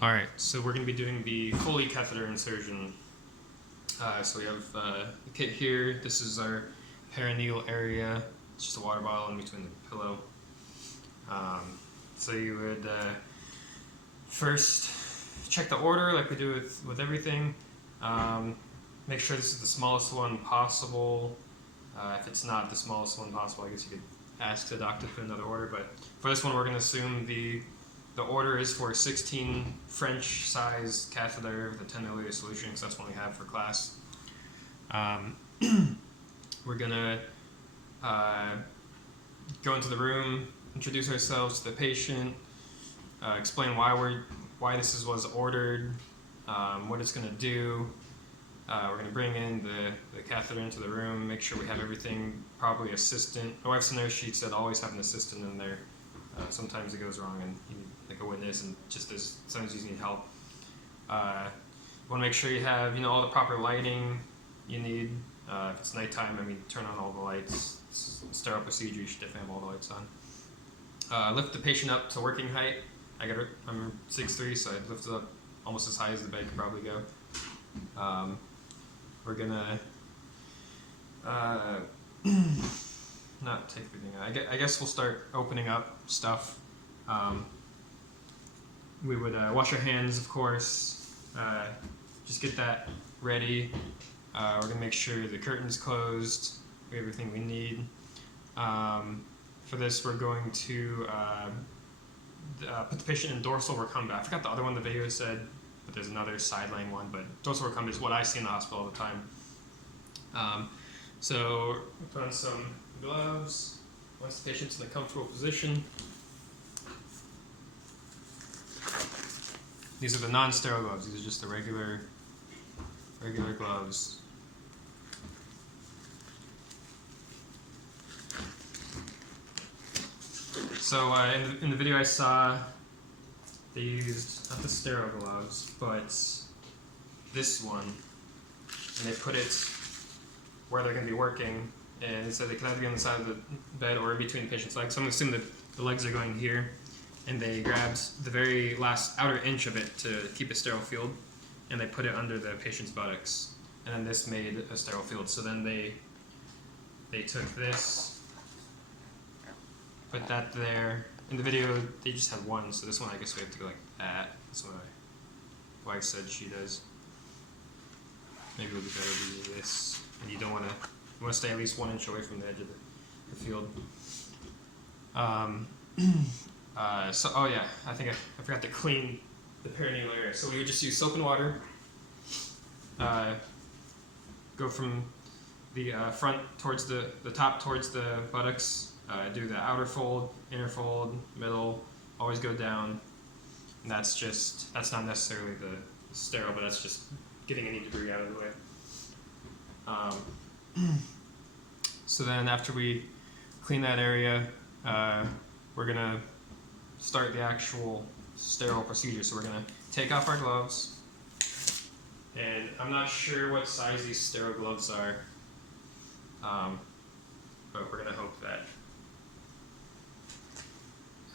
Alright, so we're going to be doing the Foley catheter insertion. So we have the kit here. This is our perineal area. It's just a water bottle in between the pillow. So you would first check the order like we do with everything. Make sure this is the smallest one possible. If it's not the smallest one possible, I guess you could ask the doctor to put another order. But for this one, we're going to assume the order is for 16 French size catheter with a 10 milliliter solution, because that's what we have for class. We're going to go into the room, introduce ourselves to the patient, explain why this was ordered, what it's going to do. We're going to bring in the catheter into the room, make sure we have everything, probably assistant. My wife's a nurse, she said always have an assistant in there. Sometimes it goes wrong and you need like a witness, and just as sometimes you need help. You want to make sure you have all the proper lighting you need. If it's nighttime, turn on all the lights. It's a sterile procedure, you should definitely have all the lights on. Lift the patient up to working height. I'm 6'3", so I'd lift it up almost as high as the bed could probably go. We're gonna not take everything out. I guess we'll start opening up stuff. We would wash our hands, of course. Just get that ready. We're gonna make sure the curtain's closed. We have everything we need. For this, we're going to put the patient in dorsal recumbent. I forgot the other one the video said, but there's another side laying one. But dorsal recumbent is what I see in the hospital all the time. So we put on some gloves once the patient's in a comfortable position. These are the non-sterile gloves. These are just the regular gloves. So in the video I saw, they used not the sterile gloves, but this one, and they put it where they're going to be working, and it said they can either be on the side of the bed or in between the patient's legs. So I'm assuming that the legs are going here, and they grabbed the very last outer inch of it to keep a sterile field, and they put it under the patient's buttocks, and then this made a sterile field. So then they took this, put that there. In the video, they just had one, so this one I guess we have to go like that. That's what my wife said she does. Maybe it would be better to do this. And you want to stay at least 1 inch away from the edge of the field. Oh yeah, I think I forgot to clean the perineal area. So we would just use soap and water. Go from the front towards the top towards the buttocks. Do the outer fold, inner fold, middle. Always go down. And that's not necessarily the sterile, but that's just getting any debris out of the way. So then after we clean that area, we're going to start the actual sterile procedure. So we're going to take off our gloves. And I'm not sure what size these sterile gloves are, but we're going to hope that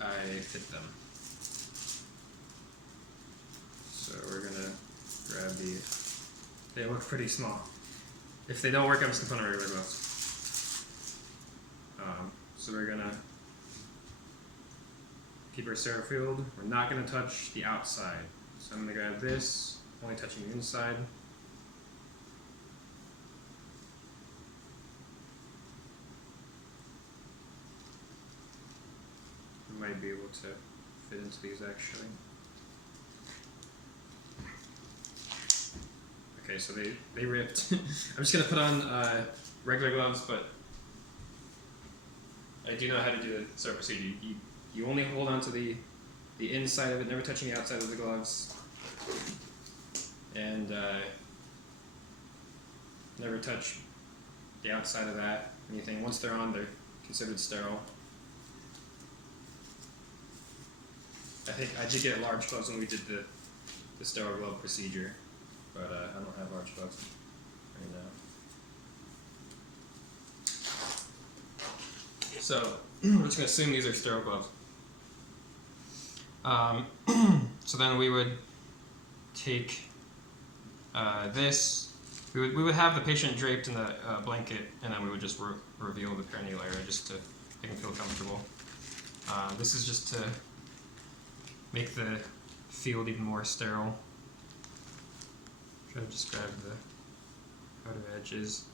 I fit them. So we're going to grab these. They look pretty small. If they don't work, I'm just going to put on regular gloves. So we're going to keep our sterile field. We're not going to touch the outside. So I'm going to grab this, only touching the inside. I might be able to fit into these actually. Okay, so they ripped. I'm just going to put on regular gloves, but I do know how to do the sterile procedure. You only hold on to the inside of it, never touching the outside of the gloves. And never touch the outside of that, anything. Once they're on, they're considered sterile. I think I did get large gloves when we did the sterile glove procedure, but I don't have large gloves right now. So we're just going to assume these are sterile gloves. So then we would take this. We would have the patient draped in the blanket, and then we would just reveal the perineal area just to make them feel comfortable. This is just to make the field even more sterile. Try to just grab the outer edges.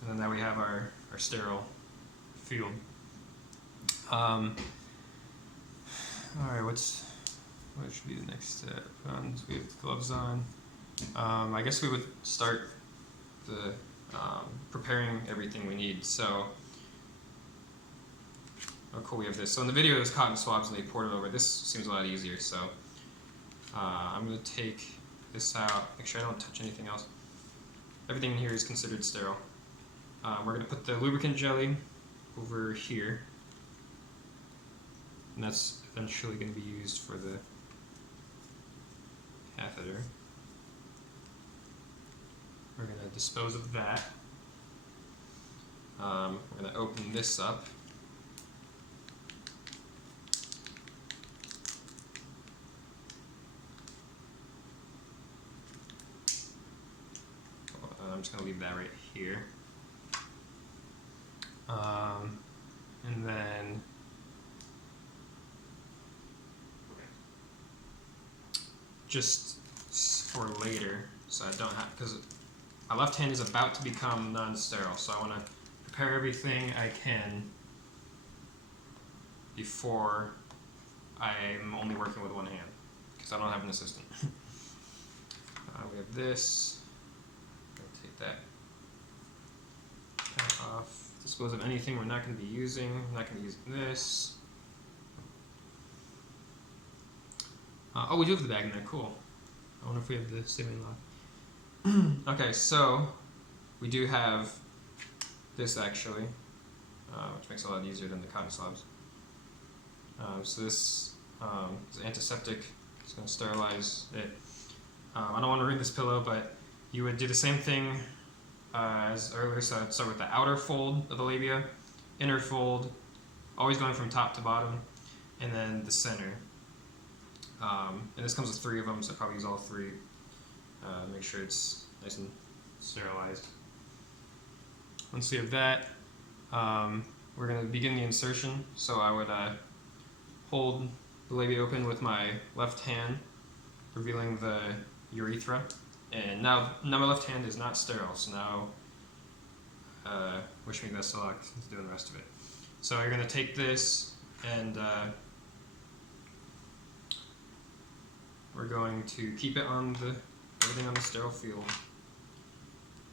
And then now we have our sterile field. Alright, what should be the next step? So we have gloves on. I guess we would start the preparing everything we need. So, oh cool, we have this. So in the video it was cotton swabs and they poured it over. This seems a lot easier, so I'm going to take this out, make sure I don't touch anything else. Everything in here is considered sterile. We're going to put the lubricant jelly over here, and that's eventually going to be used for the catheter. We're going to dispose of that. We're going to open this up. I'm just going to leave that right here. And then just for later, so I don't have, because my left hand is about to become non-sterile, so I want to prepare everything I can before I'm only working with one hand, because I don't have an assistant. We have this. Take that off. Dispose of anything we're not going to be using. I'm not going to be using this. Oh, we do have the bag in there. Cool. I wonder if we have the saline lock. Okay, so we do have this actually, which makes it a lot easier than the cotton swabs. So this is antiseptic. It's going to sterilize it. I don't want to ruin this pillow, but you would do the same thing as earlier, so I'd start with the outer fold of the labia, inner fold, always going from top to bottom, and then the center. And this comes with 3 of them, so I'd probably use all 3. Make sure it's nice and sterilized. Once we have that, we're going to begin the insertion. So I would hold the labia open with my left hand, revealing the urethra. And now my left hand is not sterile, so now wish me best of luck doing the rest of it. So you're going to take this and we're going to keep it on everything on the sterile field.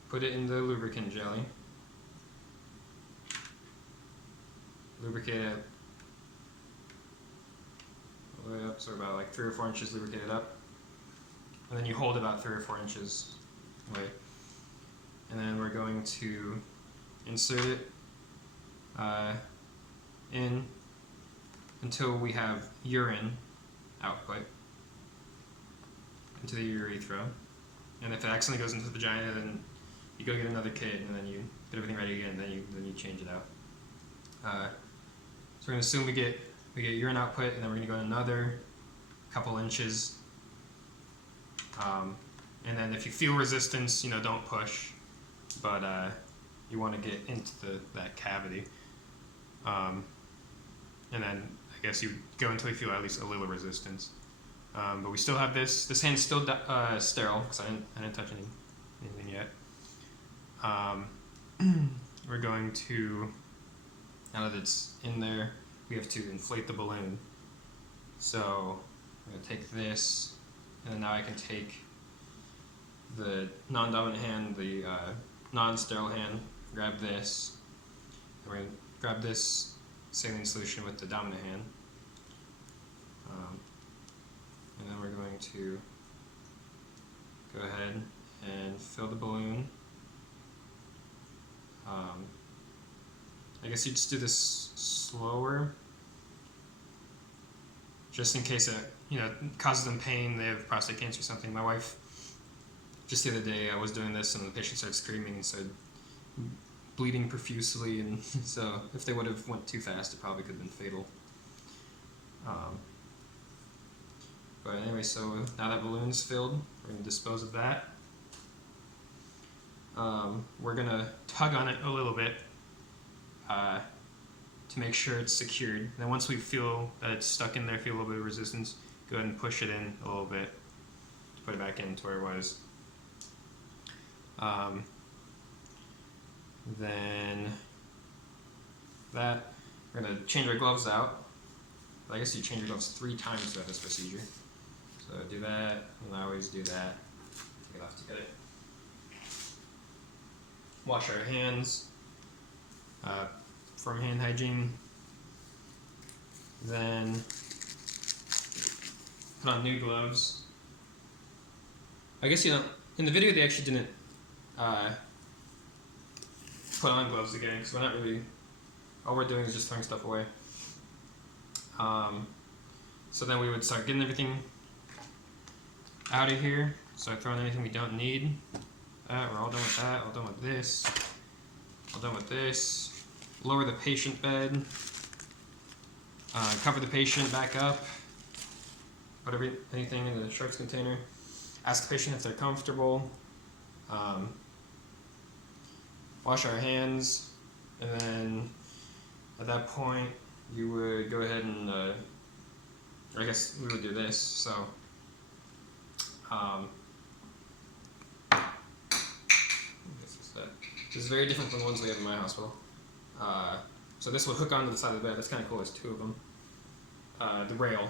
Put it in the lubricant jelly. Lubricate it all the way up, so about like 3 or 4 inches lubricated up. And then you hold about 3 or 4 inches away. And then we're going to insert it in until we have urine output into the urethra. And if it accidentally goes into the vagina, then you go get another kit, and then you get everything ready again, then you change it out. So we're going to assume we get urine output, and then we're going to go another couple inches. And then if you feel resistance, don't push, but you want to get into that cavity. And then I guess you go until you feel at least a little resistance. But we still have this. This hand's still sterile because I didn't touch anything yet. We're going to, now that it's in there, we have to inflate the balloon. So I'm going to take this, and then now I can take the non-dominant hand, the non-sterile hand, grab this, and we're going to grab this saline solution with the dominant hand. And then we're going to go ahead and fill the balloon. I guess you just do this slower, just in case it causes them pain. They have prostate cancer or something. My wife, just the other day, I was doing this and the patient started screaming and started bleeding profusely, and so if they would have went too fast, it probably could have been fatal. But anyway, so now that balloon's filled, we're gonna dispose of that. We're gonna tug on it a little bit to make sure it's secured. And then once we feel that it's stuck in there, feel a little bit of resistance, go ahead and push it in a little bit to put it back into where it was. Then that, we're gonna change our gloves out. I guess you change your gloves 3 times throughout this procedure. So do that, and I always do that. Take it off together. Wash our hands from hand hygiene. Then put on new gloves. I guess in the video they actually didn't put on gloves again because we're not really. All we're doing is just throwing stuff away. So then we would start getting everything out of here. Start throwing anything we don't need. We're all done with that. All done with this. All done with this. Lower the patient bed. Cover the patient back up. Put anything in the sharps container. Ask the patient if they're comfortable. Wash our hands, and then at that point you would go ahead and, I guess we would do this. So, this is very different from the ones we have in my hospital. So this will hook onto the side of the bed. That's kind of cool. There's 2 of them. The rail,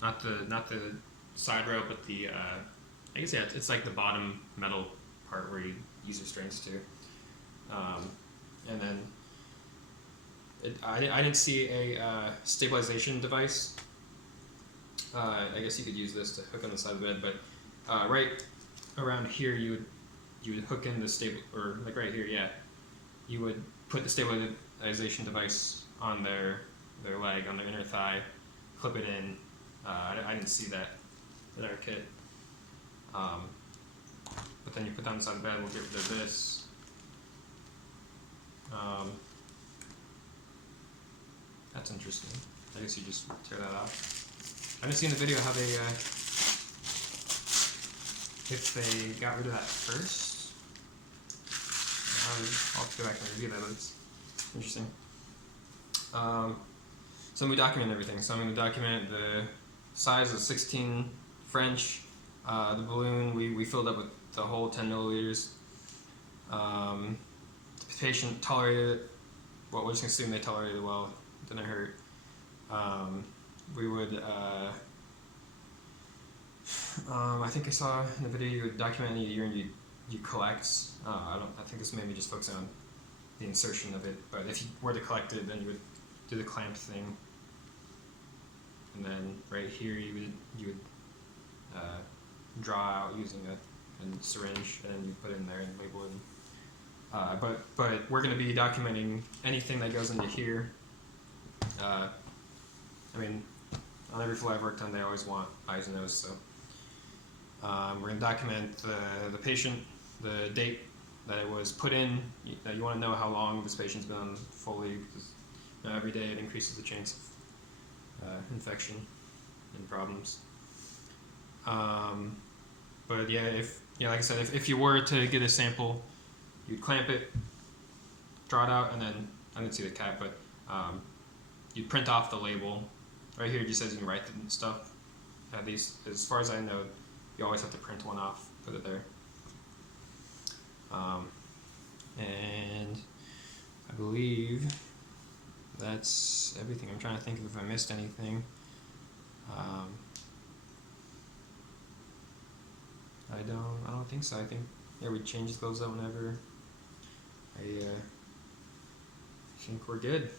not the side rail, but the I guess it's like the bottom metal part where you use your strings to. And then I didn't see a stabilization device. I guess you could use this to hook on the side of the bed, but right around here you would hook in the or like right here, yeah. You would put the stabilization device on their leg, on their inner thigh, clip it in. I didn't see that in our kit. But then you put that on the side of the bed. We'll get rid of this. That's interesting. I guess you just tear that off. I didn't see in the video how they, if they got rid of that first. I'll have to go back and review that, but it's interesting. So we document everything. So I'm going to document the size of 16 French. The balloon, we filled up with the whole 10 milliliters. The patient tolerated it. Well, we're just going to assume they tolerated it well. It didn't hurt. We would, I think I saw in the video you would document any urine you collect. I think this made me just focus on the insertion of it, but if you were to collect it, then you would do the clamp thing. And then right here you would draw out using a syringe, and you put it in there and label it. But we're going to be documenting anything that goes into here. I mean, on every floor I've worked on, they always want eyes and nose, so we're going to document the patient, the date that it was put in. You want to know how long this patient's been on Foley, because every day it increases the chance of infection and problems. But yeah, like I said, if you were to get a sample, you'd clamp it, draw it out, and then I didn't see the cap, but you'd print off the label. Right here it just says you can write the stuff. At least as far as I know, you always have to print one off, put it there. And I believe that's everything. I'm trying to think if I missed anything. I don't think so. I think we change those out whenever. I think we're good.